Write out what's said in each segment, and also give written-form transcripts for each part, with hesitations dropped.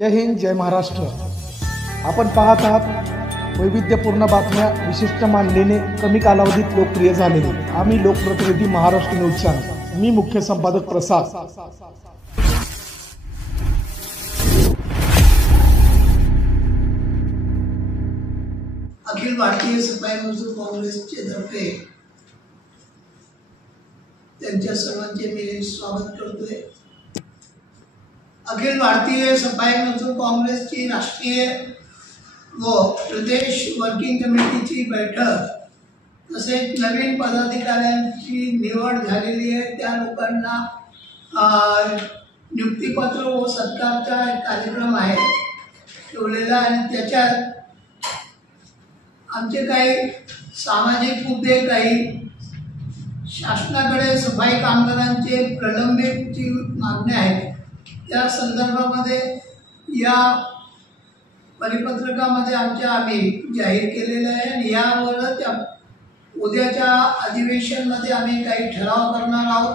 जय हिंद, जय महाराष्ट्र। आपण पाहत आहात वैविध्यपूर्ण बातम्या, विशिष्ट मांडणीने कमी कालावधीत लोकप्रिय झालेले आम्ही लोकप्रतिनिधी महाराष्ट्र न्यूज चॅनल। मी मुख्य संपादक प्रसाद। अखिल भारतीय सफाई मजदूर काँग्रेसचे तर्फे त्यांच्या सर्वांचे मी स्वागत करतोय। अखिल भारतीय सफाई मजदूर काँग्रेसची राष्ट्रीय व प्रदेश वर्किंग कमिटीची बैठक तसेच नवीन पदाधिकाऱ्यांची निवड झालेली आहे। त्या लोकांना नियुक्तीपत्र व सत्कारचा एक कार्यक्रम आहे ठेवलेला आणि त्याच्यात आमचे काही सामाजिक मुद्दे, काही शासनाकडे सफाई कामगारांचे प्रलंबित जी मागण्या आहेत त्या संदर्भामध्ये या परिपत्रकामध्ये आम्ही जाहीर केलेलं आहे आणि यावरच उद्याच्या अधिवेशनमध्ये आम्ही काही ठराव करणार आहोत।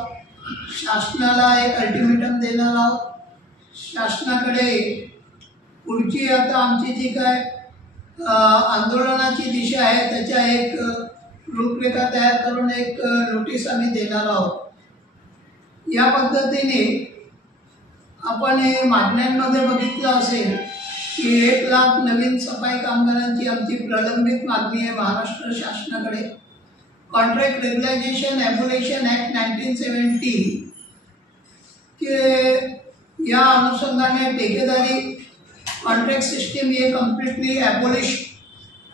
शासनाला एक अल्टिमेटम देणार आहोत। शासनाकडे पुढची आता आमची जी काय आंदोलनाची दिशा आहे त्याच्या एक रूपरेखा तयार करून एक नोटीस आम्ही देणार आहोत। या पद्धतीने आपण मागण्यांमध्ये बघितलं असेल की 1 लाख नवीन सफाई कामगारांची आमची प्रलंबित मागणी आहे महाराष्ट्र शासनाकडे। कॉन्ट्रॅक्ट रेग्युलायझेशन ॲबोलिशन ॲक्ट 1970 के या अनुषंगाने ठेकेदारी कॉन्ट्रॅक्ट सिस्टीम हे कम्प्लिटली ॲबोलिश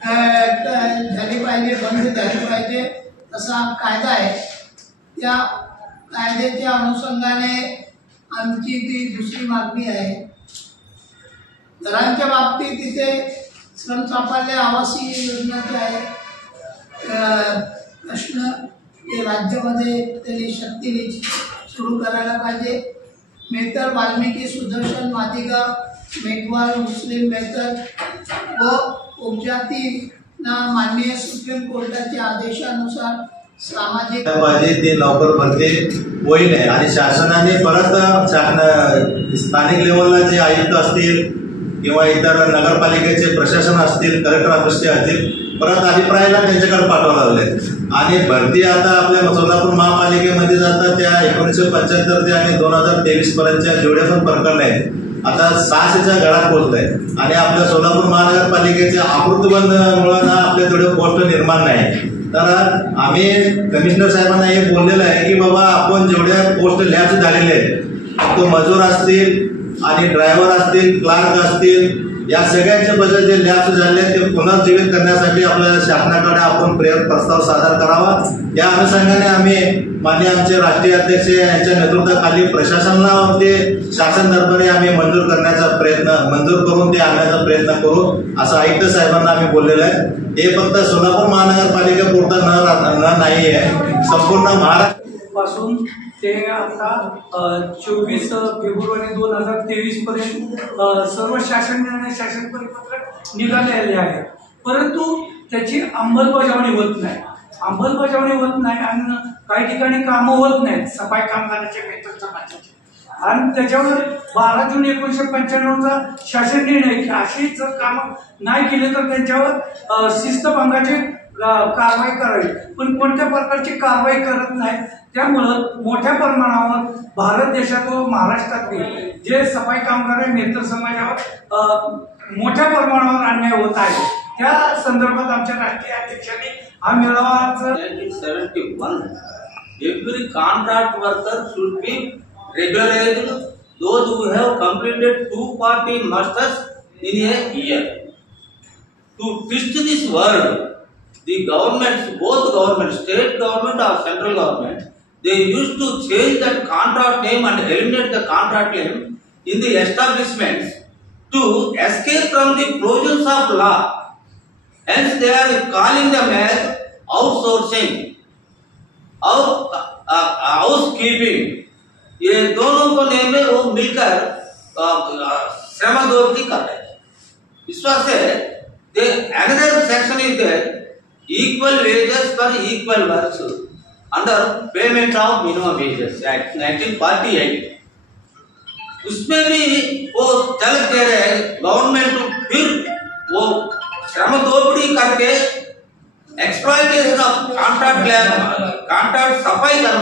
झाली पाहिजे, बंद झाली पाहिजे असा कायदा आहे। त्या कायद्याच्या अनुषंगाने आमची ती दुसरी मागणी आहे। घरांच्या बाबतीत तिथे श्रम साफल्य आवासीय योजनाचे आहे प्रश्न ते राज्यामध्ये त्यांनी शक्तीने सुरू करायला पाहिजे। मेहतर वाल्मिकी सुदर्शन मादिगा मेघवाल मुस्लिम मेहतर व उपजातींना माननीय सुप्रीम कोर्टाच्या आदेशानुसार सामाजिक पाहिजे ते लवकर भरती होईल आणि शासनाने परत स्थानिक लेवलला जे आयुक्त असतील किंवा इतर नगरपालिकेचे प्रशासन असतील, कलेक्टर ऑफिसचे असतील, परत अभिप्रायाला त्यांच्याकडे पाठवायला लागले आणि भरती आता आपल्या सोलापूर महापालिकेमध्ये जातात त्या 1975 ते आणि 2023 पर्यंतच्या जेवढ्या पण प्रकरण आहेत आता 600च्या घरात पोहोचत आहे आणि आपल्या सोलापूर महानगरपालिकेच्या आकृतबंधमुळे ना आपल्या थोडे पोस्ट निर्माण नाही। तर आम्ही कमिशनर साहेबांना हे बोललेलं आहे की बाबा आपण जेवढ्या पोस्ट लॅप्स झालेले आहेत तो मजूर असतील आणि ड्रायव्हर असतील, क्लार्क असतील, या सगळ्यांचे बजेट जे लॅप्स झाले आहेत ते पुनर्जीवित करण्यासाठी आपल्याला शासनाकडे आपण प्रस्ताव सादर करावा। या अनुषंगाने आम्ही माननीय आमचे राष्ट्रीय अध्यक्ष यांच्या नेतृत्वाखाली प्रशासनाला ते शासन दरबारी आम्ही मंजूर करून ते आणण्याचा प्रयत्न करू असं आयुक्त साहेबांना आम्ही बोललेलं आहे। हे फक्त सोलापूर महानगरपालिका पुरता नाही आहे, संपूर्ण महाराष्ट्र पासून ते आता 24 फेब्रुवारी 2023 पर्यंत सर्व शासन निर्णय, शासन परिपत्रक निघालेले आहे, परंतु त्याची अंमलबजावणी होत नाही आणि काही ठिकाणी कामं होत नाहीत सफाई कामगारांच्या वेतन समाजाचे आणि त्याच्यावर 12 जून 1995चा शासन निर्णय की अशी जर कामं नाही केली तर त्यांच्यावर शिस्तभंगाची कारवाई करावी, पण कोणत्या प्रकारची कारवाई करत नाही। त्यामुळं मोठ्या प्रमाणावर भारत देशात व महाराष्ट्रातील जे सफाई कामगार आहे मेहतर समाजावर मोठ्या प्रमाणावर अन्याय होत आहे। त्या संदर्भात आमच्या राष्ट्रीय अध्यक्षांनी हा मेळावा 1971 every contract worker should be regularized, those who have completed 240 masters in a year. To twist this word, the governments, both governments, state government or central government, they used to change that contract name and eliminate the contract name in the establishments to escape from the provisions of law. Hence they are calling them as outsourcing और housekeeping। ये दोनों को name में वो मिलकर श्रमदोषी कर रहे हैं। इस वजह से another section is there, equal wages for equal works under payment of minimum wages act 1948। उसमें भी वो चल दे रहे हैं गवर्नमेंट, फिर वो श्रम दोपड़ी करके एक्सप्लॉइटेशन ऑफ कॉन्ट्रैक्ट सफाई कर